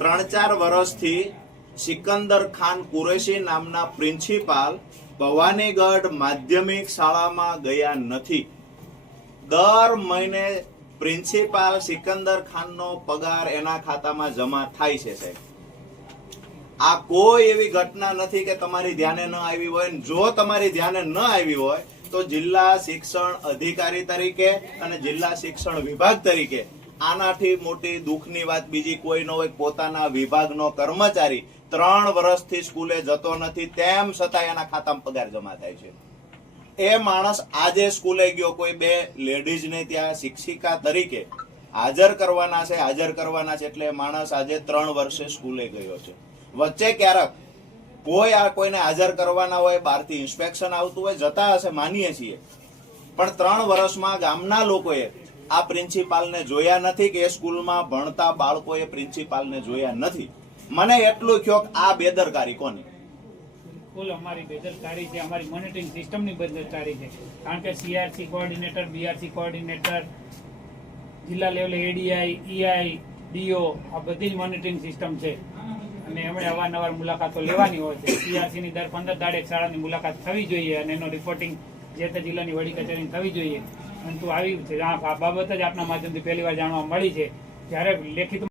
ત્રણ ચાર વર્ષથી સિકંદર ખાન કુરેશી નામના પ્રિન્સિપાલ ભવાનીગઢ માધ્યમિક શાળામાં ગયા નથી. દર મહિને પ્રિન્સિપાલ સિકંદર ખાનનો પગાર એના ખાતામાં જમા થાય છે સાહેબ. આ કોઈ એવી ઘટના નથી કે તમારી ધ્યાને ન આવી હોય જો તમારી ધ્યાને ન આવી હોય તો જિલ્લા શિક્ષણ અધિકારી તરીકે અને જિલ્લા શિક્ષણ વિભાગ તરીકે આનાથી મોટી દુઃખની વાત બીજી કોઈ ન હોય પોતાના વિભાગનો કર્મચારી ત્રણ વર્ષથી સ્કૂલે જતો નથી, તેમ છતાં એના ખાતામાં પગાર જમા થાય છે. એ માણસ આજે સ્કૂલે ગયો, કોઈ બે લેડીઝને ત્યાં શિક્ષિકા તરીકે હાજર કરવાના છે, હાજર કરવાના છે, એટલે માણસ આજે ત્રણ વર્ષે સ્કૂલે ગયો છે. વચ્ચે ક્યારેક કોઈ આ કોઈને હાજર કરવાના હોય, બહારથી ઇન્સ્પેક્શન આવતું હોય, જતા હશે, માનીએ છીએ. પણ ત્રણ વર્ષમાં ગામના લોકોએ આ પ્રિન્સિપાલને જોયા નથી કે એ સ્કૂલમાં ભણતા બાળકોએ પ્રિન્સિપાલને જોયા નથી? મને એટલું થયો કે આ બેદરકારી કોની? બિલકુલ અમારી બેદરકારી છે, અમારી મોનિટરિંગ સિસ્ટમની બેદરકારી છે. કારણ કે સીઆરસી કોઓર્ડિનેટર બીઆરસી કોઓર્ડિનેટર જિલ્લા લેવલે એડીઆઈ ઈઆઈ ડીઓ આ બધી જ મોનિટરિંગ સિસ્ટમ છે. અને એમણે અવારનવાર મુલાકાતો લેવાની હોય છે. સીઆરસીની દર પંદર દાડે શાળાની મુલાકાત થવી જોઈએ અને એનો રિપોર્ટિંગ જે તે જિલ્લાની વડી કચેરીની થવી જોઈએ. પરંતુ આવી છે આ બાબત જ આપના માધ્યમથી પહેલી વાર જાણવા મળી છે. જ્યારે લેખિત